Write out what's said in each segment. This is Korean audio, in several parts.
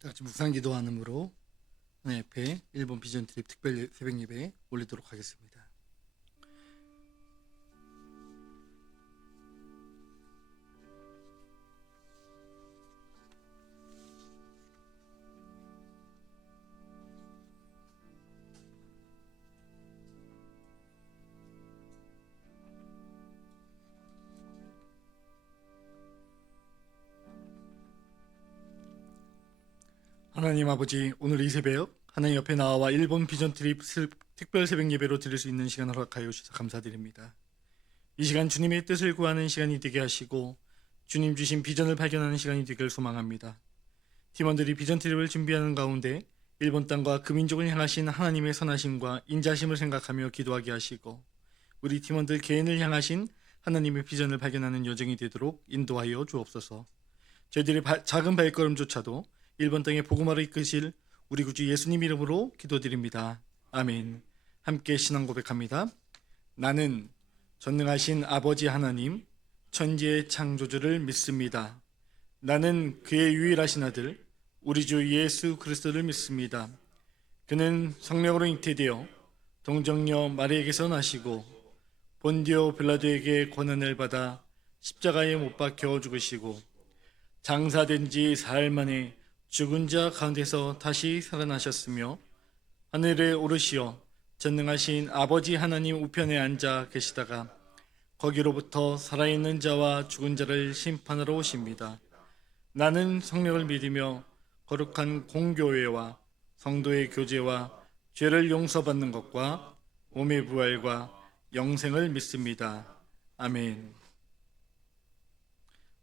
다 같이 묵상 기도하는으로 하나님 앞에 일본 비전 트립 특별 새벽 예배 올리도록 하겠습니다. 하나님 아버지, 오늘 이 새벽 하나님 옆에 나와 일본 비전 트립 특별 새벽 예배로 드릴 수 있는 시간을 허락하여 주셔서 감사드립니다. 이 시간 주님의 뜻을 구하는 시간이 되게 하시고 주님 주신 비전을 발견하는 시간이 되길 소망합니다. 팀원들이 비전 트립을 준비하는 가운데 일본 땅과 그 민족을 향하신 하나님의 선하심과 인자심을 생각하며 기도하게 하시고 우리 팀원들 개인을 향하신 하나님의 비전을 발견하는 여정이 되도록 인도하여 주옵소서. 저희들의 작은 발걸음조차도 일본 땅의 복음화로 이끄실 우리 구주 예수님 이름으로 기도드립니다. 아멘. 함께 신앙 고백합니다. 나는 전능하신 아버지 하나님, 천지의 창조주를 믿습니다. 나는 그의 유일하신 아들, 우리 주 예수 그리스도를 믿습니다. 그는 성령으로 잉태되어 동정녀 마리에게서 나시고 본디오 빌라도에게 고난을 받아 십자가에 못 박혀 죽으시고 장사된 지 사흘 만에 죽은 자 가운데서 다시 살아나셨으며 하늘에 오르시어 전능하신 아버지 하나님 우편에 앉아 계시다가 거기로부터 살아있는 자와 죽은 자를 심판하러 오십니다. 나는 성령을 믿으며 거룩한 공교회와 성도의 교제와 죄를 용서받는 것과 몸의 부활과 영생을 믿습니다. 아멘.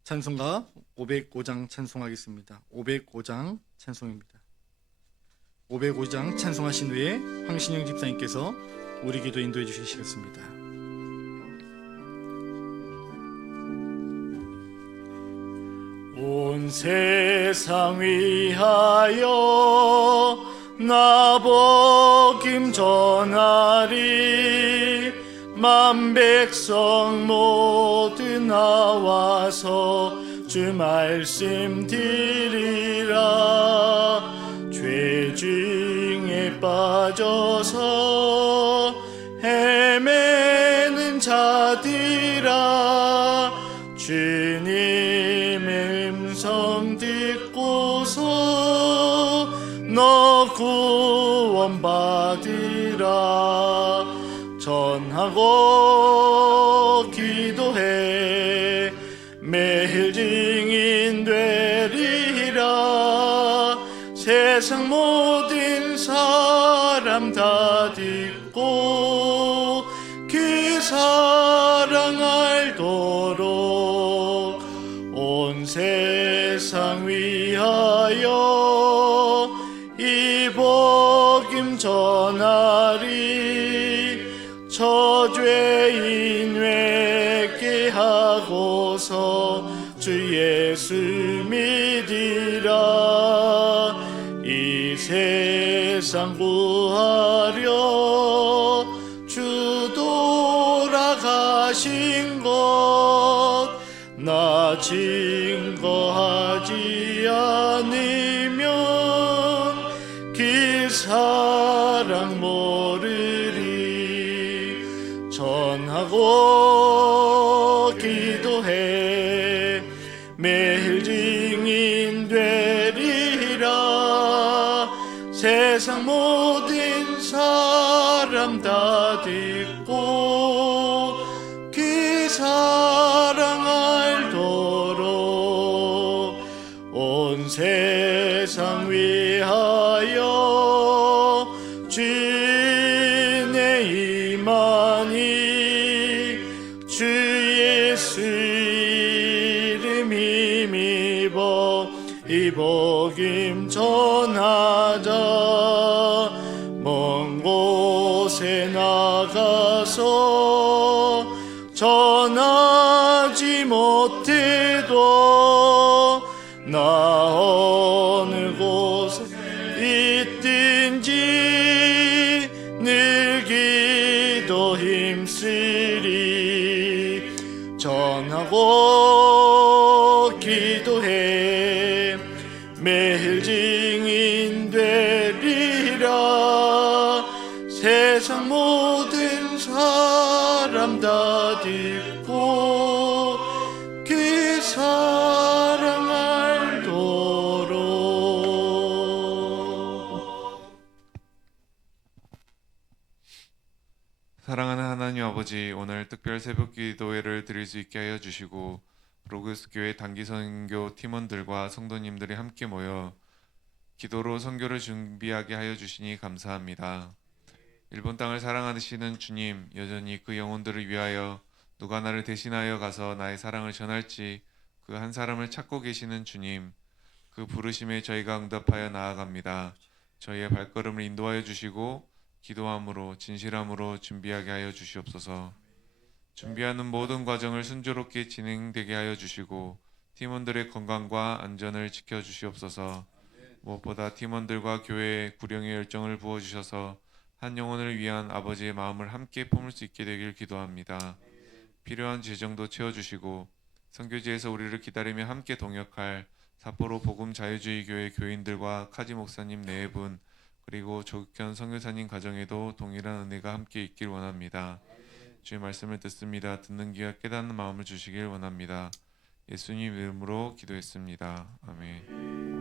찬송가 505장 찬송하겠습니다. 505장 찬송입니다. 505장 찬송하신 후에 황신영 집사님께서 우리 기도 인도해 주시겠습니다. 온 세상 위하여 나 복임 전하리 만 백성 모두 나와서 주 말씀 드리라. 죄 중에 빠져서 헤매는 자들아, 주님의 음성 듣고서 너 구원받으라. 전하고 기도해 매일 증인 되리라. 세상 모든 사람 다 듣고 그 사랑 알도록 온 세상 위하여 이 복음 전하리. 저죄인 회개하고서 주 예수 믿으라. 이 세상 구하려 주 돌아가신 것 나 증거하지 않으면 그 사랑 모르리. 전하고 기도해 매일 증인 되리라. 세상 모든 사람 다 듣고 그 사랑 알도록 온 세상 위하여 주의 임하니 주 예수 이름 힘입어 이 복음 전하자. 먼 곳에 나가서 전하지 못해도 나 어느 곳에 있든지 늘 기도 힘쓰리. 전하고 기도해 매일 하나님 아버지, 오늘 특별 새벽 기도회를 드릴 수 있게 하여 주시고 로그스 교회 단기 선교 팀원들과 성도님들이 함께 모여 기도로 선교를 준비하게 하여 주시니 감사합니다. 일본 땅을 사랑하시는 주님, 여전히 그 영혼들을 위하여 누가 나를 대신하여 가서 나의 사랑을 전할지 그 한 사람을 찾고 계시는 주님, 그 부르심에 저희가 응답하여 나아갑니다. 저희의 발걸음을 인도하여 주시고 기도함으로 진실함으로 준비하게 하여 주시옵소서. 준비하는 모든 과정을 순조롭게 진행되게 하여 주시고 팀원들의 건강과 안전을 지켜 주시옵소서. 무엇보다 팀원들과 교회의 구령의 열정을 부어 주셔서 한 영혼을 위한 아버지의 마음을 함께 품을 수 있게 되길 기도합니다. 필요한 재정도 채워 주시고 선교지에서 우리를 기다리며 함께 동역할 삿포로 복음 자유주의 교회 교인들과 카지 목사님 네 분 그리고 조국현 선교사님 가정에도 동일한 은혜가 함께 있길 원합니다. 주의 말씀을 듣습니다. 듣는 귀와 깨닫는 마음을 주시길 원합니다. 예수님 이름으로 기도했습니다. 아멘.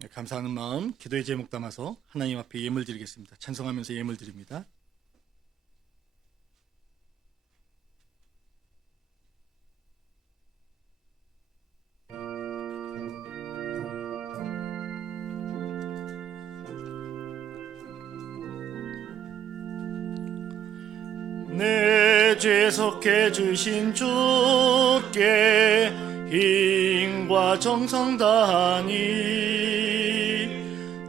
네, 감사하는 마음 기도의 제목 담아서 하나님 앞에 예물 드리겠습니다. 찬송하면서 예물 드립니다. 내 죄 속해 주신 주께 힘과 정성 다하니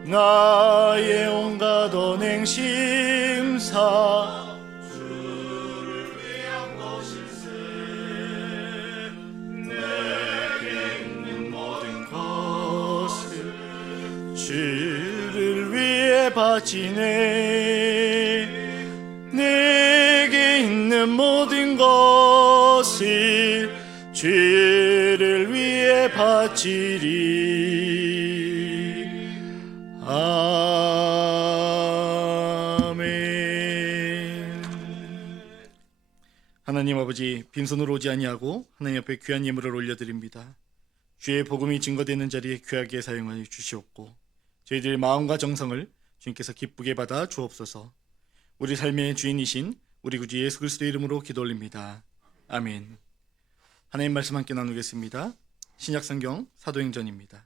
나의 온갖 언행 심사 주를 위한 것일세. 내게 있는 모든 것을 주를 위해 바치네. 내게 있는 모든 것을 주를 위해 바치리. 아멘. 하나님 아버지, 빈손으로 오지 아니하고 하나님 앞에 귀한 예물을 올려드립니다. 주의 복음이 증거되는 자리에 귀하게 사용하여 주시옵고 저희들의 마음과 정성을 주님께서 기쁘게 받아 주옵소서. 우리 삶의 주인이신 우리 구주 예수 그리스도의 이름으로 기도 올립니다. 아멘. 하나님 말씀 함께 나누겠습니다. 신약성경 사도행전입니다.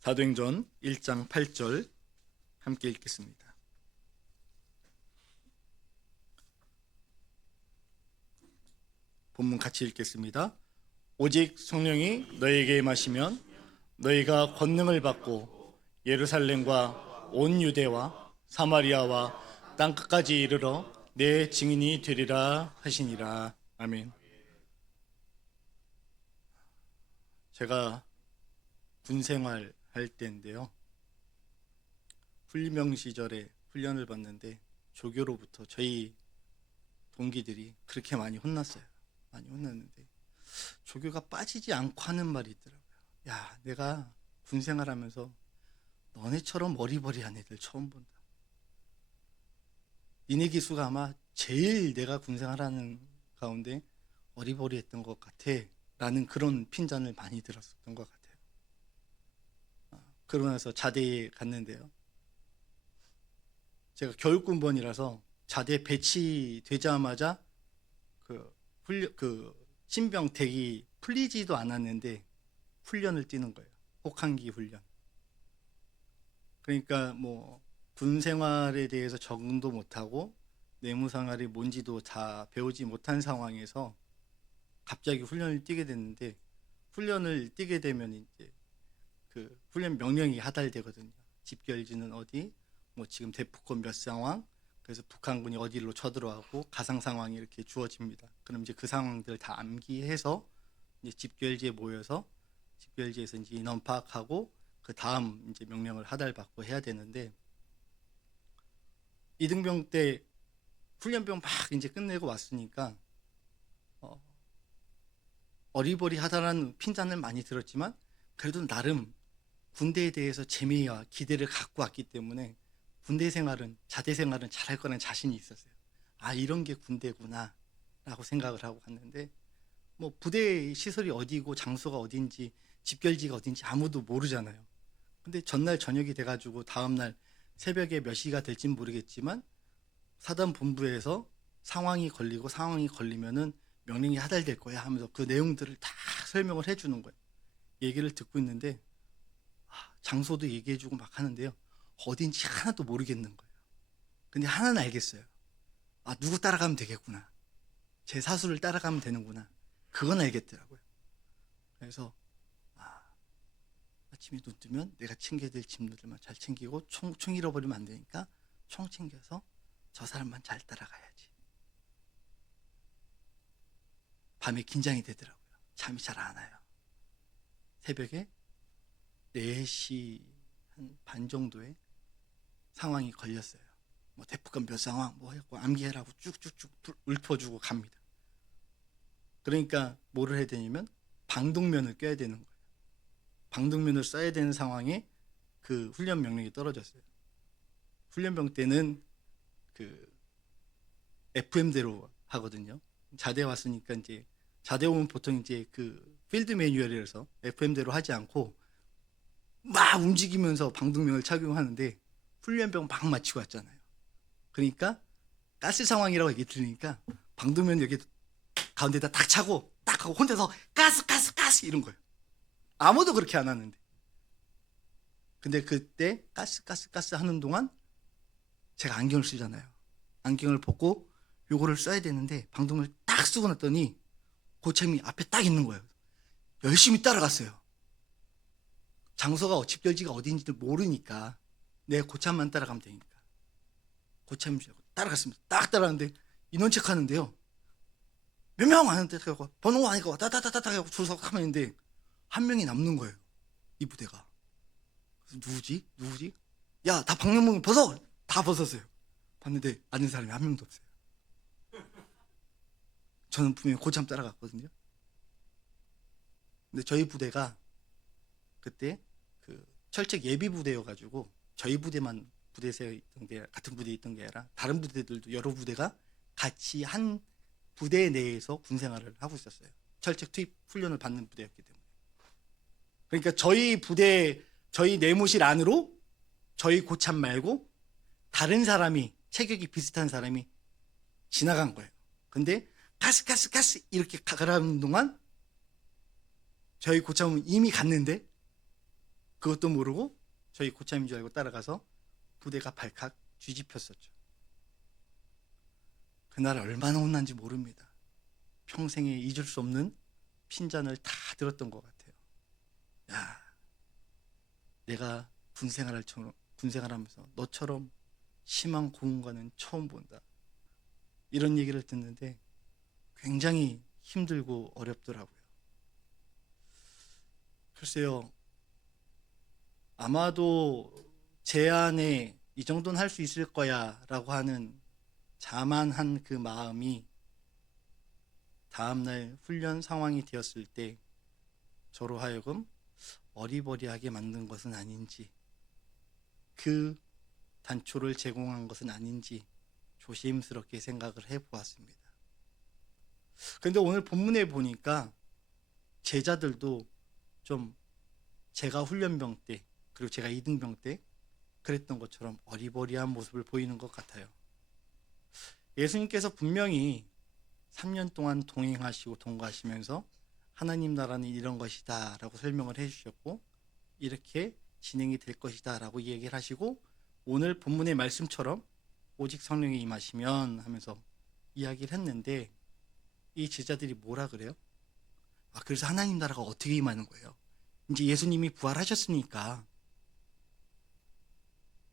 사도행전 1장 8절 함께 읽겠습니다. 본문 같이 읽겠습니다. 오직 성령이 너희에게 임하시면 너희가 권능을 받고 예루살렘과 온 유대와 사마리아와 땅끝까지 이르러 내 증인이 되리라 하시니라. 아멘. 제가 군생활 할 때인데요, 훈령 시절에 훈련을 받는데 조교로부터 저희 동기들이 그렇게 많이 혼났어요. 많이 혼났는데 조교가 빠지지 않고 하는 말이 있더라고요. 야, 내가 군생활하면서 너네처럼 머리버리한 애들 처음 본다. 니네 기수가 아마 제일 내가 군생활하는 가운데 어리버리했던 것 같아 라는 그런 핀잔을 많이 들었었던 것 같아요. 그러고 나서 자대에 갔는데요, 제가 교육군번이라서 자대 배치되자마자 그 신병 대기 풀리지도 않았는데 훈련을 뛰는 거예요. 혹한기 훈련. 그러니까 뭐 군 생활에 대해서 적응도 못하고 내무생활이 뭔지도 다 배우지 못한 상황에서 갑자기 훈련을 뛰게 됐는데, 훈련을 뛰게 되면 이제 그 훈련 명령이 하달되거든요. 집결지는 어디, 뭐 지금 대포권 몇 상황, 그래서 북한군이 어디로 쳐들어가고 가상 상황이 이렇게 주어집니다. 그럼 이제 그 상황들 다 암기해서 이제 집결지에 모여서 집결지에서 이제 인원 파악하고 그 다음 이제 명령을 하달받고 해야 되는데, 이등병 때 훈련병 막 이제 끝내고 왔으니까 어리버리하다라는 핀잔을 많이 들었지만 그래도 나름 군대에 대해서 재미와 기대를 갖고 왔기 때문에 군대 생활은 자대 생활은 잘할 거라는 자신이 있었어요. 아, 이런 게 군대구나 라고 생각을 하고 갔는데, 뭐 부대 시설이 어디고 장소가 어딘지 집결지가 어딘지 아무도 모르잖아요. 근데 전날 저녁이 돼가지고 다음날 새벽에 몇 시가 될진 모르겠지만 사단 본부에서 상황이 걸리면은 명령이 하달될 거야 하면서 그 내용들을 다 설명을 해주는 거예요. 얘기를 듣고 있는데 장소도 얘기해주고 막 하는데요. 어딘지 하나도 모르겠는 거예요. 근데 하나는 알겠어요. 아, 누구 따라가면 되겠구나. 제 사수를 따라가면 되는구나. 그건 알겠더라고요. 그래서 아침에 눈 뜨면 내가 챙겨야 될 짐들만 잘 챙기고 총 잃어버리면 안 되니까 총 챙겨서 저 사람만 잘 따라가야지. 밤에 긴장이 되더라고요. 잠이 잘 안 와요. 새벽에 4시 한 반 정도에 상황이 걸렸어요. 뭐 대포감 몇 상황 뭐 했고 암기해라고 쭉쭉쭉 읊어주고 갑니다. 그러니까 뭐를 해야 되냐면 방독면을 껴야 되는 거예요. 방독면을 써야 되는 상황에 그 훈련 명령이 떨어졌어요. 훈련병 때는 그 FM대로 하거든요. 자대 왔으니까 이제 자대 오면 보통 이제 그 필드 매뉴얼이라서 FM대로 하지 않고 막 움직이면서 방독면을 착용하는데 훈련병 막 마치고 왔잖아요. 그러니까 가스 상황이라고 얘기 들으니까 방독면 여기 가운데다 딱 차고 딱 하고 혼자서 가스 이런 거예요. 아무도 그렇게 안 하는데. 근데 그때 가스 하는 동안 제가 안경을 쓰잖아요. 안경을 벗고 요거를 써야 되는데 방독면을 딱 쓰고 났더니 고참이 앞에 딱 있는 거예요. 열심히 따라갔어요. 장소가 집결지가 어디인지도 모르니까 내 고참만 따라가면 되니까 고참이 따라갔습니다. 딱 따라갔는데 인원 체크하는데요. 몇 명 하는데 번호가 아니고 따따따따 하고 줄서 가만히 있는데 한 명이 남는 거예요. 이 부대가. 그래서 누구지? 야, 다 방명문 벗어! 다 벗었어요. 봤는데 아는 사람이 한 명도 없어요. 저는 분명히 고참 따라갔거든요. 근데 저희 부대가 그때 그 철책 예비 부대여가지고 저희 부대만 부대에 있던 게 같은 부대에 있던 게 아니라 다른 부대들도 여러 부대가 같이 한 부대 내에서 군 생활을 하고 있었어요. 철책 투입 훈련을 받는 부대였기 때문에. 그러니까 저희 부대 저희 내무실 안으로 저희 고참 말고 다른 사람이 체격이 비슷한 사람이 지나간 거예요. 근데 가스 이렇게 가라는 동안 저희 고참은 이미 갔는데 그것도 모르고 저희 고참인 줄 알고 따라가서 부대가 발칵 뒤집혔었죠. 그날 얼마나 혼난지 모릅니다. 평생에 잊을 수 없는 핀잔을 다 들었던 것 같아요. 야, 내가 군생활하면서 너처럼 심한 고문관은 처음 본다. 이런 얘기를 듣는데 굉장히 힘들고 어렵더라고요. 글쎄요, 아마도 제 안에 이 정도는 할 수 있을 거야 라고 하는 자만한 그 마음이 다음날 훈련 상황이 되었을 때 저로 하여금 어리버리하게 만든 것은 아닌지, 그 단초를 제공한 것은 아닌지 조심스럽게 생각을 해보았습니다. 그런데 오늘 본문에 보니까 제자들도 좀 제가 훈련병 때 그리고 제가 이등병 때 그랬던 것처럼 어리버리한 모습을 보이는 것 같아요. 예수님께서 분명히 3년 동안 동행하시고 동거하시면서 하나님 나라는 이런 것이다 라고 설명을 해주셨고 이렇게 진행이 될 것이다 라고 얘기를 하시고 오늘 본문의 말씀처럼 오직 성령이 임하시면 하면서 이야기를 했는데 이 제자들이 뭐라 그래요? 그래서 하나님 나라가 어떻게 임하는 거예요? 이제 예수님이 부활하셨으니까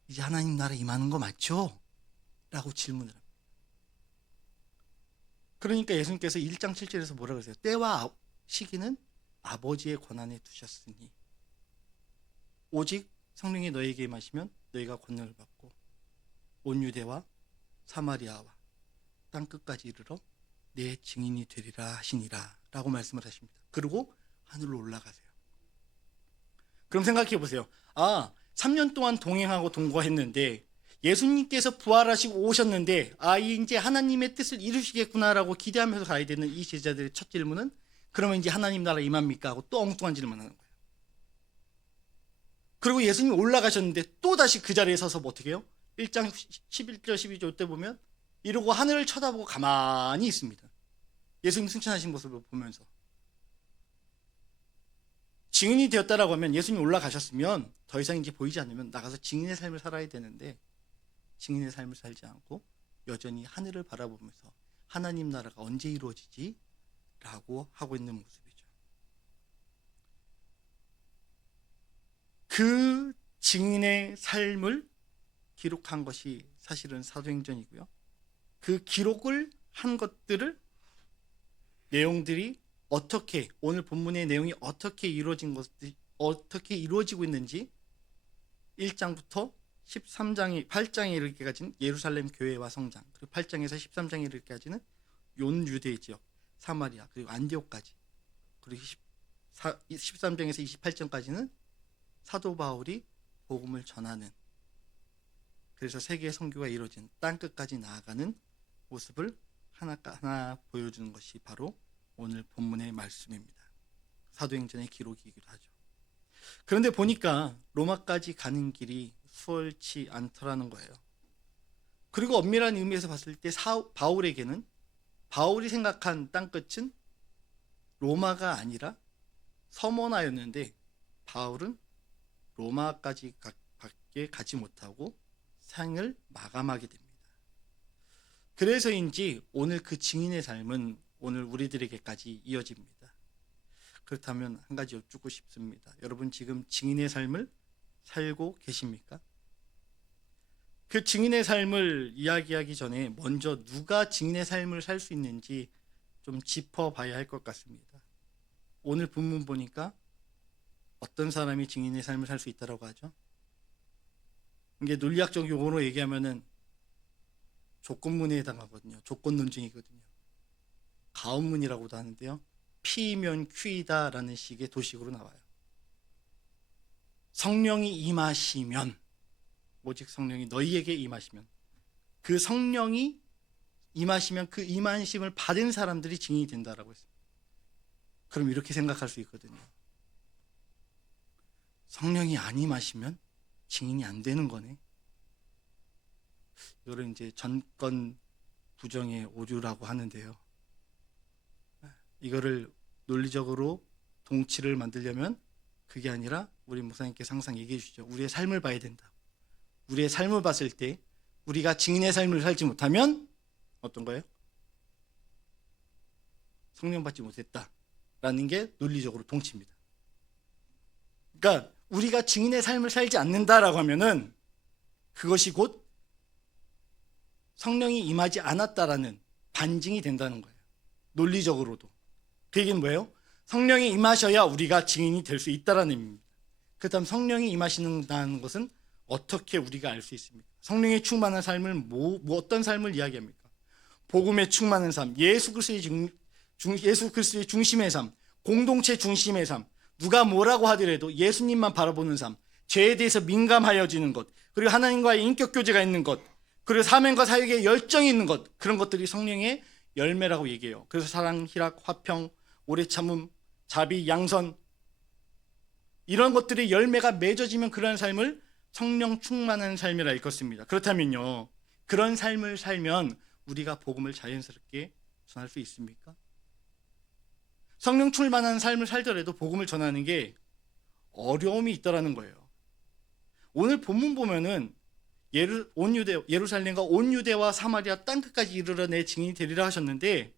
이제 하나님 나라 임하는 거 맞죠? 라고 질문을 합니다. 그러니까 예수님께서 1장 7절에서 뭐라 그러세요? 때와 시기는 아버지의 권한에 두셨으니 오직 성령이 너에게 임하시면 너희가 권능을 받고 온 유대와 사마리아와 땅 끝까지 이르러 내 증인이 되리라 하시니라 라고 말씀을 하십니다. 그리고 하늘로 올라가세요. 그럼 생각해 보세요. 3년 동안 동행하고 동거했는데 예수님께서 부활하시고 오셨는데 이제 하나님의 뜻을 이루시겠구나라고 기대하면서 가야 되는 이 제자들의 첫 질문은 그러면 이제 하나님 나라 임합니까? 하고 또 엉뚱한 질문을 하는 거예요. 그리고 예수님이 올라가셨는데 또 다시 그 자리에 서서 뭐 어떻게 해요? 1장 11절 12절 때 보면 이러고 하늘을 쳐다보고 가만히 있습니다. 예수님 승천하신 모습을 보면서. 증인이 되었다라고 하면 예수님이 올라가셨으면 더 이상 이제 보이지 않으면 나가서 증인의 삶을 살아야 되는데 증인의 삶을 살지 않고 여전히 하늘을 바라보면서 하나님 나라가 언제 이루어지지? 라고 하고 있는 모습이죠. 그 증인의 삶을 기록한 것이 사실은 사도행전이고요. 그 기록을 한 것들을 내용들이 어떻게 오늘 본문의 내용이 어떻게 이루어진 것들이 어떻게 이루어지고 있는지 1장부터 8장에 이르기까지는 예루살렘 교회와 성장, 그리고 8장에서 13장에 이르기까지는 온 유대 지역, 사마리아, 그리고 안디옥까지, 그리고 13장에서 28장까지는 사도 바울이 복음을 전하는, 그래서 세계 선교가 이루어진 땅끝까지 나아가는 모습을 하나하나 보여주는 것이 바로 오늘 본문의 말씀입니다. 사도행전의 기록이기도 하죠. 그런데 보니까 로마까지 가는 길이 수월치 않더라는 거예요. 그리고 엄밀한 의미에서 봤을 때 바울에게는 바울이 생각한 땅끝은 로마가 아니라 서머나였는데 바울은 로마까지 밖에 가지 못하고 생을 마감하게 됩니다. 그래서인지 오늘 그 증인의 삶은 오늘 우리들에게까지 이어집니다. 그렇다면 한 가지 여쭙고 싶습니다. 여러분 지금 증인의 삶을 살고 계십니까? 그 증인의 삶을 이야기하기 전에 먼저 누가 증인의 삶을 살 수 있는지 좀 짚어봐야 할 것 같습니다. 오늘 본문 보니까 어떤 사람이 증인의 삶을 살 수 있다고 하죠? 이게 논리학적 용어로 얘기하면은 조건문에 해당하거든요. 조건 논증이거든요. 가온문이라고도 하는데요. P면 Q이다라는 식의 도식으로 나와요. 성령이 임하시면, 오직 성령이 너희에게 임하시면, 그 성령이 임하시면 그 임하심을 받은 사람들이 증인이 된다라고 했습니다. 그럼 이렇게 생각할 수 있거든요. 성령이 안 임하시면 증인이 안 되는 거네. 이거를 이제 전권 부정의 오류라고 하는데요. 이거를 논리적으로 동치를 만들려면 그게 아니라 우리 목사님께서 항상 얘기해 주시죠. 우리의 삶을 봐야 된다. 우리의 삶을 봤을 때 우리가 증인의 삶을 살지 못하면 어떤 거예요? 성령 받지 못했다라는 게 논리적으로 동치입니다. 그러니까 우리가 증인의 삶을 살지 않는다라고 하면은 그것이 곧 성령이 임하지 않았다라는 반증이 된다는 거예요. 논리적으로도. 그 얘기는 뭐예요? 성령이 임하셔야 우리가 증인이 될 수 있다라는 의미입니다. 그렇다면 성령이 임하시는 것은 어떻게 우리가 알 수 있습니까? 성령의 충만한 삶을 어떤 삶을 이야기합니까? 복음의 충만한 삶, 예수 그리스도의 중심의 삶, 공동체 중심의 삶, 누가 뭐라고 하더라도 예수님만 바라보는 삶, 죄에 대해서 민감하여지는 것, 그리고 하나님과의 인격 교제가 있는 것, 그리고 사명과 사역에 열정이 있는 것, 그런 것들이 성령의 열매라고 얘기해요. 그래서 사랑, 희락, 화평, 오래 참음, 자비, 양선, 이런 것들의 열매가 맺어지면 그런 삶을 성령 충만한 삶이라 일컫습니다. 그렇다면요, 그런 삶을 살면 우리가 복음을 자연스럽게 전할 수 있습니까? 성령 충만한 삶을 살더라도 복음을 전하는 게 어려움이 있다라는 거예요. 오늘 본문 보면은 예루살렘과 온 유대와 사마리아 땅끝까지 이르러 내 증인이 되리라 하셨는데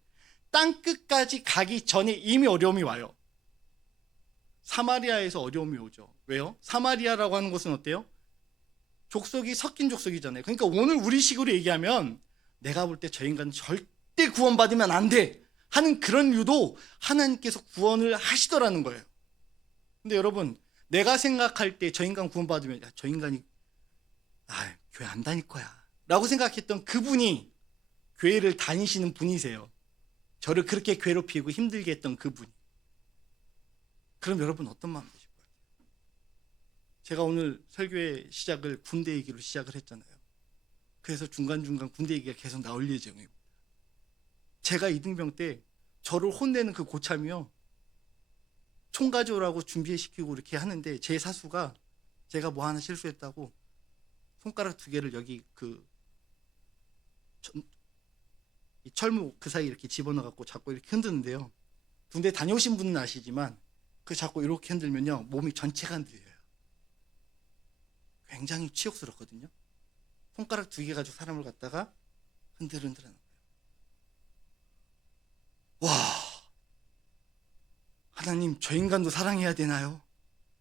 땅끝까지 가기 전에 이미 어려움이 와요. 사마리아에서 어려움이 오죠. 왜요? 사마리아라고 하는 곳은 어때요? 족속이 섞인 족속이잖아요. 그러니까 오늘 우리식으로 얘기하면 내가 볼 때 저 인간은 절대 구원받으면 안 돼 하는 그런 이유도 하나님께서 구원을 하시더라는 거예요. 근데 여러분, 내가 생각할 때 저 인간 구원받으면 저 인간이 교회 안 다닐 거야 라고 생각했던 그분이 교회를 다니시는 분이세요. 저를 그렇게 괴롭히고 힘들게 했던 그분이. 그럼 여러분 어떤 마음 드실 것 같아요? 제가 오늘 설교의 시작을 군대 얘기로 시작을 했잖아요. 그래서 중간중간 군대 얘기가 계속 나올 예정입니다. 제가 이등병 때 저를 혼내는 그 고참이요, 총 가져오라고 준비시키고 이렇게 하는데 제 사수가 제가 뭐 하나 실수했다고 손가락 2개를 여기 이 철무 그 사이 이렇게 집어넣어 갖고 자꾸 이렇게 흔드는데요. 군대 다녀오신 분은 아시지만 그 자꾸 이렇게 흔들면요 몸이 전체가 흔들려요. 굉장히 치욕스럽거든요. 손가락 2개 가지고 사람을 갖다가 흔들흔들하는 거예요. 와, 하나님 저 인간도 사랑해야 되나요?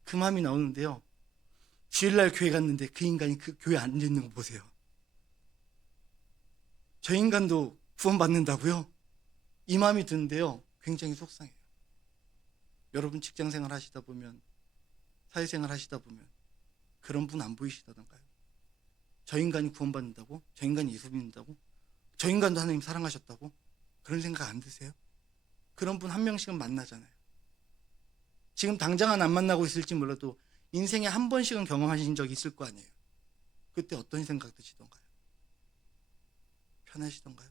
그 마음이 나오는데요. 주일날 교회 갔는데 그 인간이 그 교회 앉아 있는 거 보세요. 저 인간도 구원받는다고요? 이 마음이 드는데요. 굉장히 속상해요. 여러분 직장생활 하시다 보면, 사회생활 하시다 보면 그런 분 안 보이시다던가요? 저 인간이 구원받는다고? 저 인간이 예수 믿는다고? 저 인간도 하나님 사랑하셨다고? 그런 생각 안 드세요? 그런 분 한 명씩은 만나잖아요. 지금 당장은 안 만나고 있을지 몰라도 인생에 한 번씩은 경험하신 적이 있을 거 아니에요. 그때 어떤 생각 드시던가요? 편하시던가요?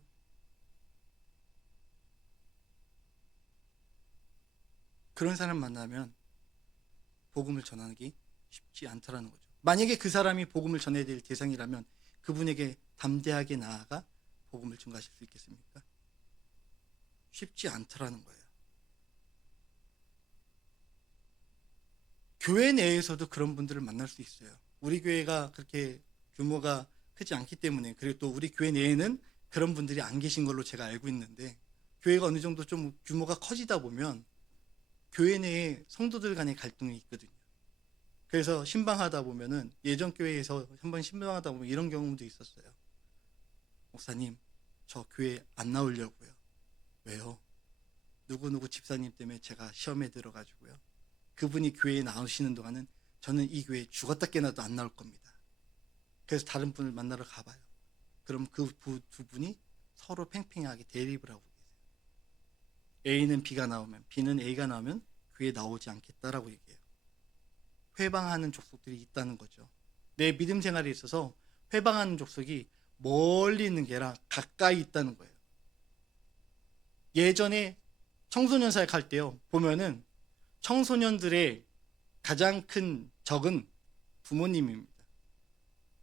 그런 사람 만나면 복음을 전하기 쉽지 않다라는 거죠. 만약에 그 사람이 복음을 전해야 될 대상이라면 그분에게 담대하게 나아가 복음을 증거하실 수 있겠습니까? 쉽지 않다라는 거예요. 교회 내에서도 그런 분들을 만날 수 있어요. 우리 교회가 그렇게 규모가 크지 않기 때문에, 그리고 또 우리 교회 내에는 그런 분들이 안 계신 걸로 제가 알고 있는데, 교회가 어느 정도 좀 규모가 커지다 보면 교회 내에 성도들 간의 갈등이 있거든요. 그래서 신방하다 보면은, 예전 교회에서 한번 신방하다 보면 이런 경험도 있었어요. 목사님, 저 교회 안 나오려고요. 왜요? 누구누구 집사님 때문에 제가 시험에 들어가지고요. 그분이 교회에 나오시는 동안은 저는 이 교회에 죽었다 깨나도 안 나올 겁니다. 그래서 다른 분을 만나러 가봐요. 그럼 그 두 분이 서로 팽팽하게 대립을 하고 계세요. A는 B가 나오면, B는 A가 나오면 교회에 나오지 않겠다라고 얘기해요. 회방하는 족속들이 있다는 거죠. 내 믿음 생활에 있어서 회방하는 족속이 멀리 있는 게 아니라 가까이 있다는 거예요. 예전에 청소년 사역 할 때요, 보면은 청소년들의 가장 큰 적은 부모님입니다.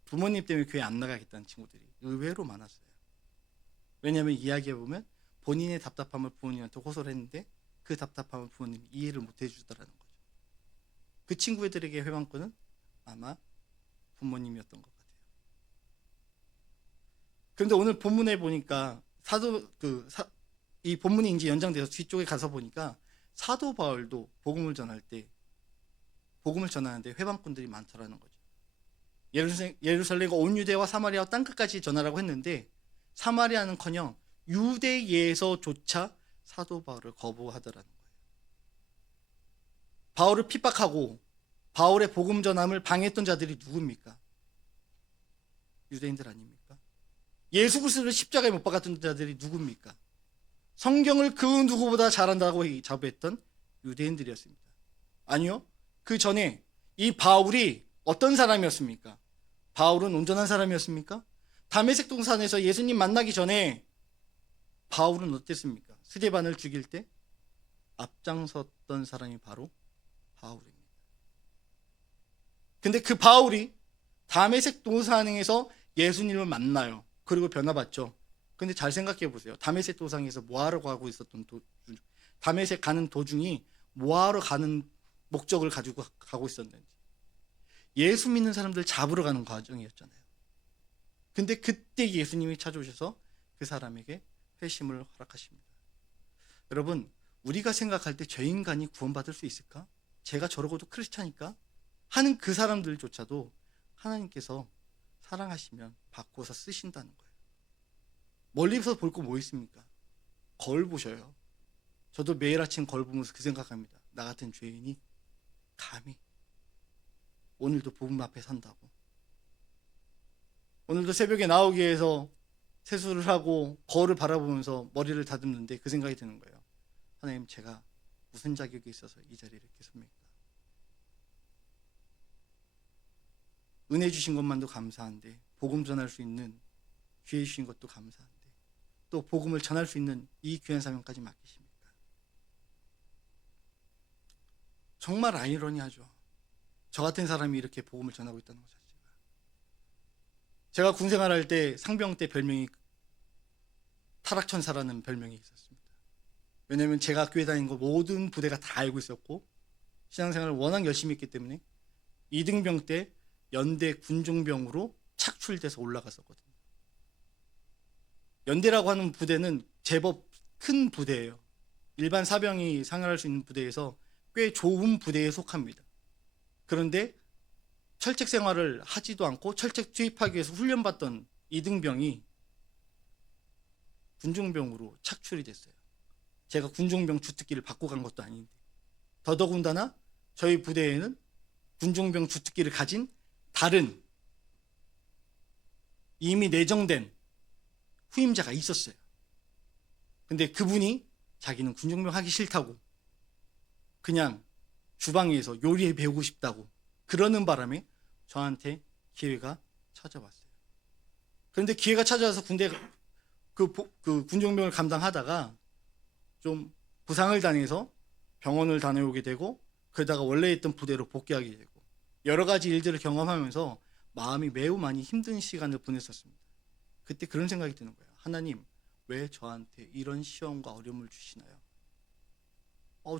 부모님 때문에 교회 안 나가겠다는 친구들이 의외로 많았어요. 왜냐하면 이야기해보면 본인의 답답함을 부모님한테 호소를 했는데 그 답답함을 부모님이 이해를 못 해주더라는 거죠. 그 친구들에게 회방꾼은 아마 부모님이었던 것 같아요. 그런데 오늘 본문에 보니까 이 본문이 이제 연장돼서 뒤쪽에 가서 보니까 사도 바울도 복음을 전하는데 회방꾼들이 많더라는 거죠. 예루살렘과 온 유대와 사마리아와 땅끝까지 전하라고 했는데 사마리아는커녕 유대예에서조차 사도 바울을 거부하더라는 거예요. 바울을 핍박하고 바울의 복음 전함을 방해했던 자들이 누굽니까? 유대인들 아닙니까? 예수 그리스도를 십자가에 못 박았던 자들이 누굽니까? 성경을 그 누구보다 잘한다고 자부했던 유대인들이었습니다. 아니요, 그 전에 이 바울이 어떤 사람이었습니까? 바울은 온전한 사람이었습니까? 다메섹 동산에서 예수님 만나기 전에 바울은 어땠습니까? 스데반을 죽일 때 앞장섰던 사람이 바로 바울입니다. 근데 그 바울이 다메섹 동산에서 예수님을 만나요. 그리고 변화받죠. 근데 잘 생각해 보세요. 다메섹 도상에서 뭐하러 가고 있었던 다메섹 가는 도중이 뭐하러 가는 목적을 가지고 가고 있었는지. 예수 믿는 사람들 잡으러 가는 과정이었잖아요. 근데 그때 예수님이 찾아오셔서 그 사람에게 회심을 허락하십니다. 여러분, 우리가 생각할 때 저 인간이 구원받을 수 있을까? 제가 저러고도 크리스찬일까? 하는 그 사람들조차도 하나님께서 사랑하시면 바꿔서 쓰신다는 거예요. 멀리서 볼 거 뭐 있습니까? 거울 보셔요. 저도 매일 아침 거울 보면서 그 생각합니다. 나 같은 죄인이 감히 오늘도 복음 앞에 선다고. 오늘도 새벽에 나오기 위해서 세수를 하고 거울을 바라보면서 머리를 다듬는데 그 생각이 드는 거예요. 하나님, 제가 무슨 자격이 있어서 이 자리에 이렇게 섭니까? 은혜 주신 것만도 감사한데 복음 전할 수 있는 기회 주신 것도 감사한데 또 복음을 전할 수 있는 이 귀한 사명까지 맡기십니까? 정말 아이러니하죠. 저 같은 사람이 이렇게 복음을 전하고 있다는 것 자체가. 제가 군 생활할 때 상병 때 별명이 타락천사라는 별명이 있었습니다. 왜냐하면 제가 학교에 다닌 거 모든 부대가 다 알고 있었고 신앙생활을 워낙 열심히 했기 때문에 2등병 때 연대 군종병으로 착출돼서 올라갔었거든요. 연대라고 하는 부대는 제법 큰 부대예요. 일반 사병이 생활할 수 있는 부대에서 꽤 좋은 부대에 속합니다. 그런데 철책 생활을 하지도 않고 철책 투입하기 위해서 훈련받던 2등병이 군종병으로 착출이 됐어요. 제가 군종병 주특기를 받고 간 것도 아닌데 더더군다나 저희 부대에는 군종병 주특기를 가진 다른 이미 내정된 후임자가 있었어요. 근데 그분이 자기는 군종병 하기 싫다고 그냥 주방에서 요리해 배우고 싶다고 그러는 바람에 저한테 기회가 찾아왔어요. 그런데 기회가 찾아와서 군대 그 군종병을 감당하다가 좀 부상을 당해서 병원을 다녀오게 되고 그러다가 원래 있던 부대로 복귀하게 되고 여러 가지 일들을 경험하면서 마음이 매우 많이 힘든 시간을 보냈었습니다. 그때 그런 생각이 드는 거예요. 하나님, 왜 저한테 이런 시험과 어려움을 주시나요?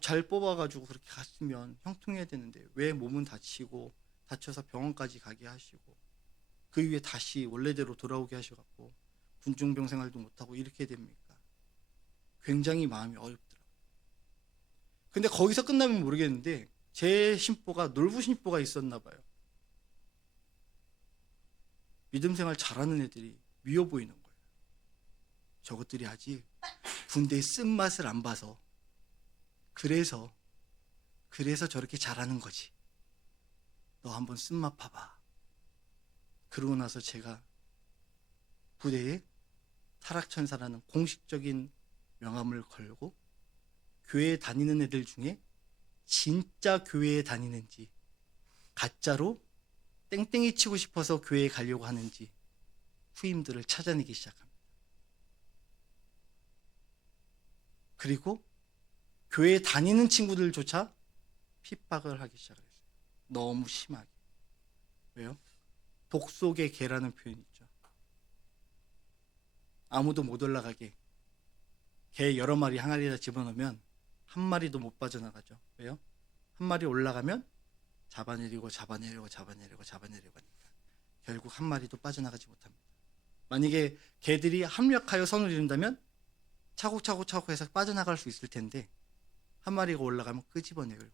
잘 뽑아가지고 그렇게 갔으면 형통해야 되는데 왜 몸은 다치고 다쳐서 병원까지 가게 하시고 그 이후에 다시 원래대로 돌아오게 하셔갖고 군중병 생활도 못하고 이렇게 됩니까? 굉장히 마음이 어렵더라고요. 근데 거기서 끝나면 모르겠는데 제 심보가 놀부 심보가 있었나 봐요. 믿음 생활 잘하는 애들이 미워 보이는 거예요. 저것들이 아직 군대의 쓴맛을 안 봐서 그래서 저렇게 잘하는 거지. 너 한번 쓴맛 봐봐. 그러고 나서 제가 부대에 타락천사라는 공식적인 명함을 걸고 교회에 다니는 애들 중에 진짜 교회에 다니는지 가짜로 땡땡이 치고 싶어서 교회에 가려고 하는지 후임들을 찾아내기 시작합니다. 그리고 교회에 다니는 친구들조차 핍박을 하기 시작했어요. 너무 심하게. 왜요? 독 속의 개라는 표현이 있죠. 아무도 못 올라가게 개 여러 마리 항아리에다 집어넣으면 한 마리도 못 빠져나가죠. 왜요? 한 마리 올라가면 잡아내리고 하니까 결국 한 마리도 빠져나가지 못합니다. 만약에 개들이 합력하여 선을 이룬다면 차곡차곡 해서 빠져나갈 수 있을 텐데 한 마리가 올라가면 끄집어내고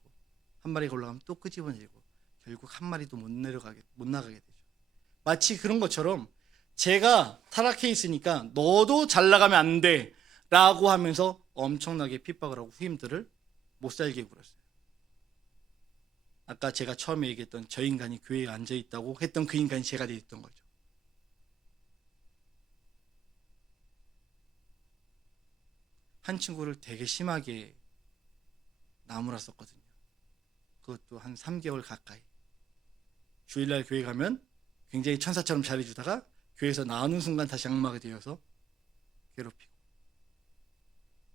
한 마리가 올라가면 또 끄집어내고 결국 한 마리도 못 나가게 되죠. 마치 그런 것처럼 제가 타락해 있으니까 너도 잘 나가면 안 돼 라고 하면서 엄청나게 핍박을 하고 후임들을 못 살게 굴었어요. 아까 제가 처음에 얘기했던 저 인간이 교회에 앉아있다고 했던 그 인간이 제가 되었던 거죠. 한 친구를 되게 심하게 나무랐었거든요. 그것도 한 3개월 가까이. 주일날 교회 가면 굉장히 천사처럼 잘해주다가 교회에서 나오는 순간 다시 악마가 되어서 괴롭히고.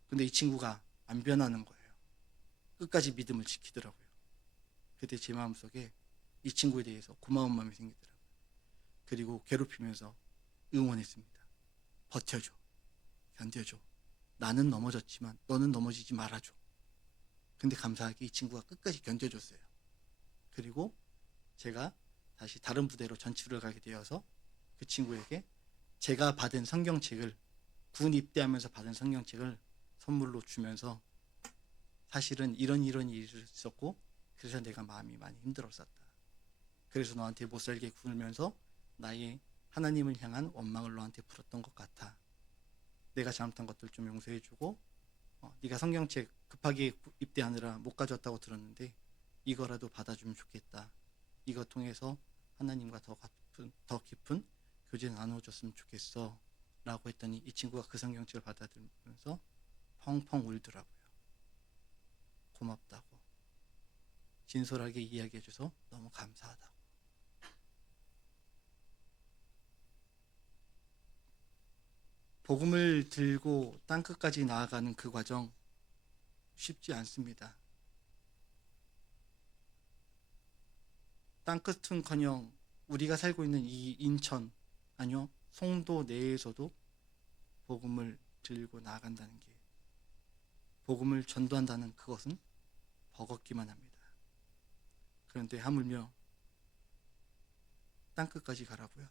근데 이 친구가 안 변하는 거예요. 끝까지 믿음을 지키더라고요. 그때 제 마음속에 이 친구에 대해서 고마운 마음이 생기더라고요. 그리고 괴롭히면서 응원했습니다. 버텨줘. 견뎌줘. 나는 넘어졌지만 너는 넘어지지 말아줘. 근데 감사하게 이 친구가 끝까지 견뎌줬어요. 그리고 제가 다시 다른 부대로 전출을 가게 되어서 그 친구에게 제가 받은 성경책을 군 입대하면서 받은 성경책을 선물로 주면서 사실은 이런 일이 있었고 그래서 내가 마음이 많이 힘들었었다. 그래서 너한테 못살게 굴면서 나의 하나님을 향한 원망을 너한테 풀었던 것 같아. 내가 잘못한 것들 좀 용서해주고 네가 성경책 급하게 입대하느라 못 가져왔다고 들었는데 이거라도 받아주면 좋겠다. 이거 통해서 하나님과 더 깊은 교제 나눠줬으면 좋겠어 했더니 이 친구가 그 성경책을 받아들면서 펑펑 울더라고요. 고맙다고, 진솔하게 이야기해줘서 너무 감사하다고. 복음을 들고 땅끝까지 나아가는 그 과정 쉽지 않습니다. 땅끝은커녕 우리가 살고 있는 이 인천, 아니요, 송도 내에서도 복음을 들고 나아간다는 게, 복음을 전도한다는 그것은 버겁기만 합니다. 그런데 하물며 땅끝까지 가라고요?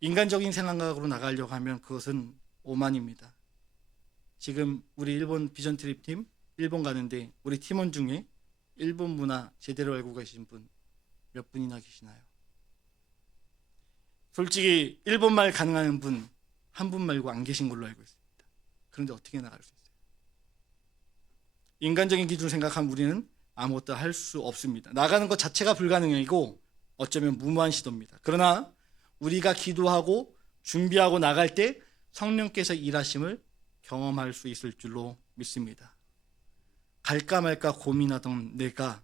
인간적인 생각으로 나가려고 하면 그것은 오만입니다. 지금 우리 일본 비전 트립 팀 일본 가는데 우리 팀원 중에 일본 문화 제대로 알고 계신 분 몇 분이나 계시나요? 솔직히 일본말 가능한 분 한 분 말고 안 계신 걸로 알고 있습니다. 그런데 어떻게 나갈 수 있어요? 인간적인 기준을 생각하면 우리는 아무것도 할 수 없습니다. 나가는 것 자체가 불가능이고 어쩌면 무모한 시도입니다. 그러나 우리가 기도하고 준비하고 나갈 때 성령께서 일하심을 경험할 수 있을 줄로 믿습니다. 갈까 말까 고민하던 내가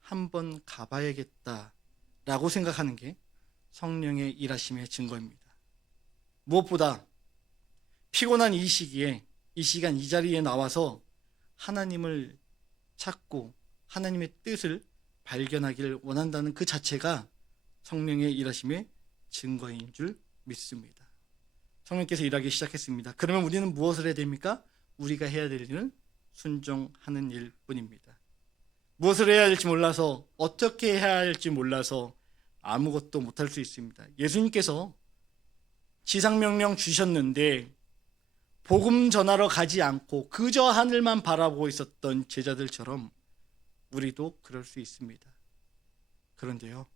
한번 가봐야겠다라고 생각하는 게 성령의 일하심의 증거입니다. 무엇보다 피곤한 이 시기에, 이 시간 이 자리에 나와서 하나님을 찾고 하나님의 뜻을 발견하기를 원한다는 그 자체가 성령의 일하심의 증거인 줄 믿습니다. 성령께서 일하기 시작했습니다. 그러면 우리는 무엇을 해야 됩니까? 우리가 해야 될 일은 순종하는 일뿐입니다. 무엇을 해야 할지 몰라서, 어떻게 해야 할지 몰라서 아무것도 못할 수 있습니다. 예수님께서 지상명령 주셨는데 복음 전하러 가지 않고 그저 하늘만 바라보고 있었던 제자들처럼 우리도 그럴 수 있습니다. 그런데요,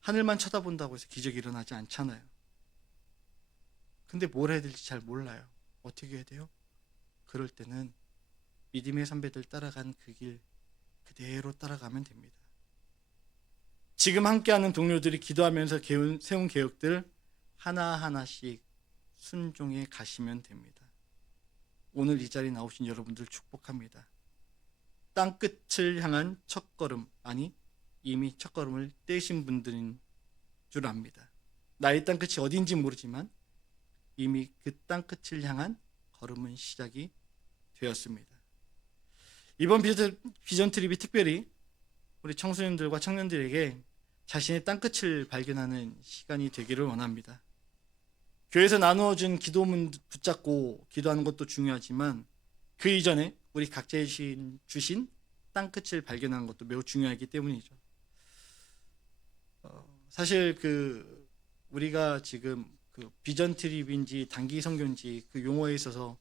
하늘만 쳐다본다고 해서 기적이 일어나지 않잖아요. 근데 뭘 해야 될지 잘 몰라요. 어떻게 해야 돼요? 그럴 때는 믿음의 선배들 따라간 그 길 그대로 따라가면 됩니다. 지금 함께하는 동료들이 기도하면서 세운 계획들 하나하나씩 순종해 가시면 됩니다. 오늘 이 자리에 나오신 여러분들 축복합니다. 땅끝을 향한 첫걸음, 아니 이미 첫걸음을 떼신 분들인 줄 압니다. 나의 땅끝이 어딘지 모르지만 이미 그 땅끝을 향한 걸음은 시작이 되었습니다. 이번 비전 트립이 특별히 우리 청소년들과 청년들에게 자신의 땅끝을 발견하는 시간이 되기를 원합니다. 교회에서 나누어준 기도문 붙잡고 기도하는 것도 중요하지만 그 이전에 우리 각자에 주신 땅끝을 발견하는 것도 매우 중요하기 때문이죠. 사실 우리가 지금 비전 트립인지 단기 선교인지 그 용어에 있어서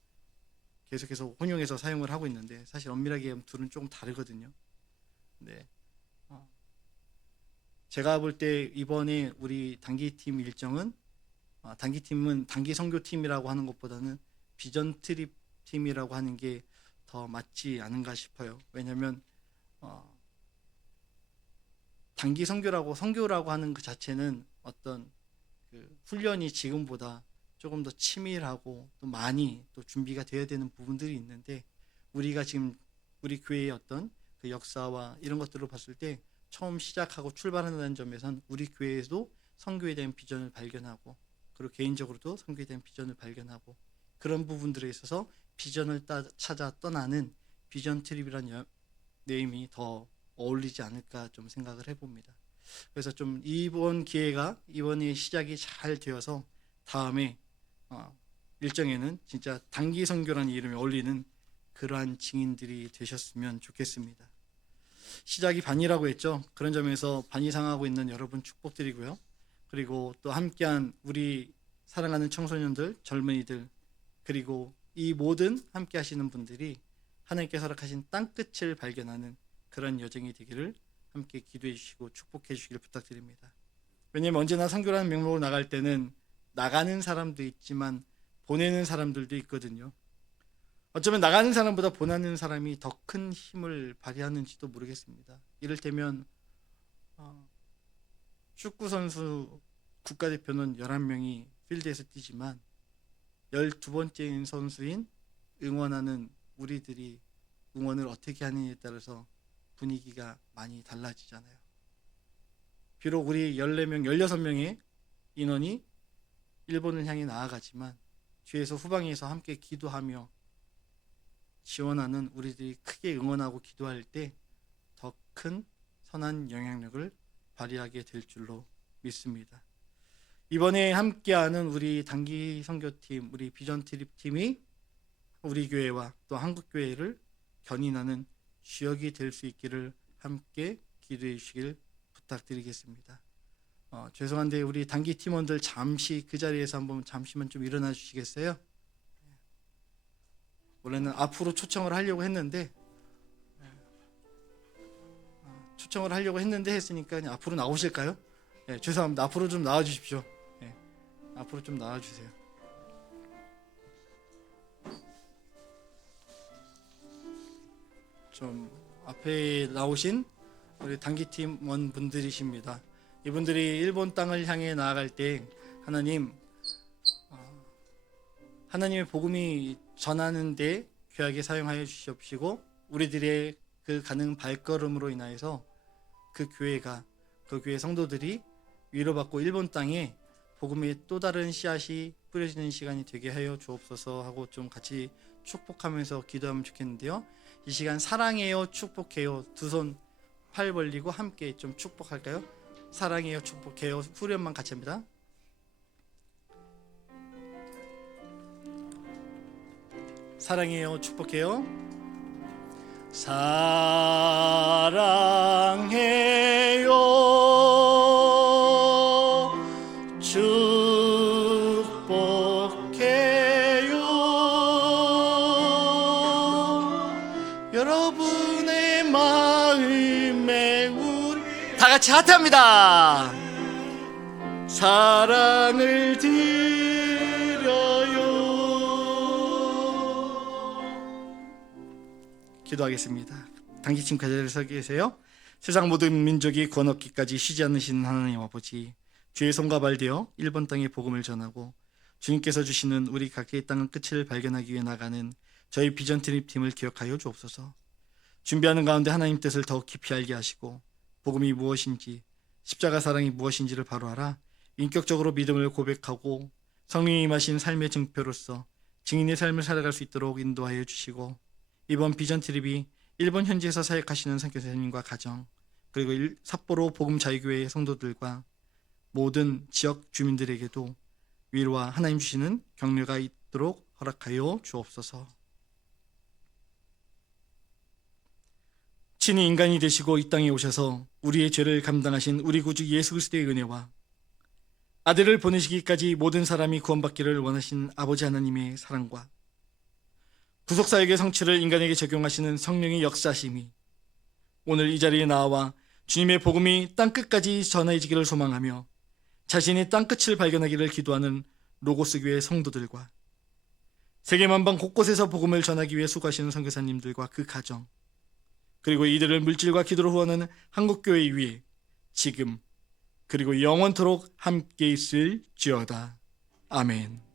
계속해서 혼용해서 사용을 하고 있는데 사실 엄밀하게 하면 둘은 조금 다르거든요. 네. 제가 볼 때 이번에 우리 단기팀 일정은 단기팀은 단기 선교팀이라고 하는 것보다는 비전 트립 팀이라고 하는 게 더 맞지 않은가 싶어요. 왜냐하면 단기 선교라고 하는 그 자체는 어떤 훈련이 지금보다 조금 더 치밀하고 또 많이 또 준비가 되어야 되는 부분들이 있는데 우리가 지금 우리 교회의 어떤 그 역사와 이런 것들을 봤을 때 처음 시작하고 출발한다는 점에선 우리 교회에도 선교에 대한 비전을 발견하고 그리고 개인적으로도 선교에 대한 비전을 발견하고 그런 부분들에 있어서 비전을 찾아 떠나는 비전 트립이라는 네임이 더 어울리지 않을까 좀 생각을 해봅니다. 그래서 좀 이번의 시작이 잘 되어서 다음에 일정에는 진짜 단기 선교라는 이름이 어울리는 그러한 증인들이 되셨으면 좋겠습니다. 시작이 반이라고 했죠. 그런 점에서 반이상하고 있는 여러분 축복드리고요. 그리고 또 함께한 우리 사랑하는 청소년들, 젊은이들, 그리고 이 모든 함께 하시는 분들이 하나님께서 허락하신 땅끝을 발견하는 그런 여정이 되기를 함께 기도해 주시고 축복해 주시기를 부탁드립니다. 왜냐하면 언제나 선교라는 명목으로 나갈 때는 나가는 사람도 있지만 보내는 사람들도 있거든요. 어쩌면 나가는 사람보다 보내는 사람이 더 큰 힘을 발휘하는지도 모르겠습니다. 이를테면 축구 선수 국가대표는 11명이 필드에서 뛰지만 12번째 선수인 응원하는 우리들이 응원을 어떻게 하느냐에 따라서 분위기가 많이 달라지잖아요. 비록 우리 14명, 16명의 인원이 일본을 향해 나아가지만 뒤에서 후방에서 함께 기도하며 지원하는 우리들이 크게 응원하고 기도할 때 더 큰 선한 영향력을 발휘하게 될 줄로 믿습니다. 이번에 함께하는 우리 단기 선교팀, 우리 비전 트립 팀이 우리 교회와 또 한국 교회를 견인하는 주역이 될 수 있기를 함께 기도해 주시길 부탁드리겠습니다. 죄송한데 우리 단기 팀원들 잠시 그 자리에서 한번 잠시만 좀 일어나 주시겠어요? 원래는 앞으로 초청을 하려고 했는데 했으니까 그냥 앞으로 나오실까요? 네, 죄송합니다. 앞으로 좀 나와 주십시오. 네, 앞으로 좀 나와 주세요. 좀 앞에 나오신 우리 단기팀원 분들이십니다. 이분들이 일본 땅을 향해 나아갈 때 하나님의 복음이 전하는데 귀하게 사용하여 주시옵시고 우리들의 그 가는 발걸음으로 인하여서 그 교회 성도들이 위로받고 일본 땅에 복음의 또 다른 씨앗이 뿌려지는 시간이 되게 하여 주옵소서 하고 좀 같이 축복하면서 기도하면 좋겠는데요. 이 시간 사랑해요, 축복해요. 두 손 팔 벌리고 함께 좀 축복할까요? 사랑해요, 축복해요. 후렴만 같이 합니다. 사랑해요, 축복해요. 사랑해요, 축복해요. 여러분의 마음에 우리 다 같이 하트합니다. 사랑을 드려요. 기도하겠습니다. 단기팀 가자를 서 계세요. 세상 모든 민족이 구원 얻기까지 쉬지 않으시는 하나님 아버지, 주의 손과 발되어 일본 땅에 복음을 전하고 주님께서 주시는 우리 각계의 땅의 끝을 발견하기 위해 나가는 저희 비전 트립 팀을 기억하여 주옵소서. 준비하는 가운데 하나님 뜻을 더욱 깊이 알게 하시고 복음이 무엇인지, 십자가 사랑이 무엇인지를 바로 알아 인격적으로 믿음을 고백하고 성령이 임하신 삶의 증표로서 증인의 삶을 살아갈 수 있도록 인도하여 주시고, 이번 비전 트립이 일본 현지에서 사역하시는 선교사님과 가정, 그리고 삿포로 복음 자유교회 성도들과 모든 지역 주민들에게도 위로와 하나님 주시는 격려가 있도록 허락하여 주옵소서. 친히 인간이 되시고 이 땅에 오셔서 우리의 죄를 감당하신 우리 구주 예수 그리스도의 은혜와 아들을 보내시기까지 모든 사람이 구원받기를 원하신 아버지 하나님의 사랑과 구속사역의 성취를 인간에게 적용하시는 성령의 역사심이 오늘 이 자리에 나와 주님의 복음이 땅끝까지 전해지기를 소망하며 자신의 땅끝을 발견하기를 기도하는 로고스 교회 성도들과 세계 만방 곳곳에서 복음을 전하기 위해 수고하시는 선교사님들과 그 가정, 그리고 이들을 물질과 기도로 후원하는 한국교회 위에 지금 그리고 영원토록 함께 있을지어다. 아멘.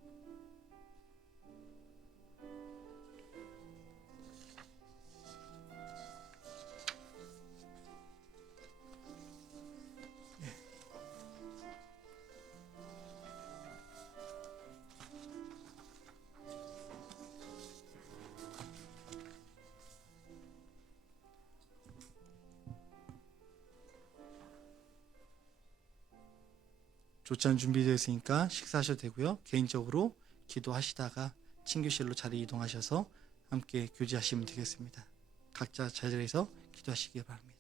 조찬 준비되어 있으니까 식사하셔도 되고요. 개인적으로 기도하시다가 친교실로 자리 이동하셔서 함께 교제하시면 되겠습니다. 각자 자리에서 기도하시기 바랍니다.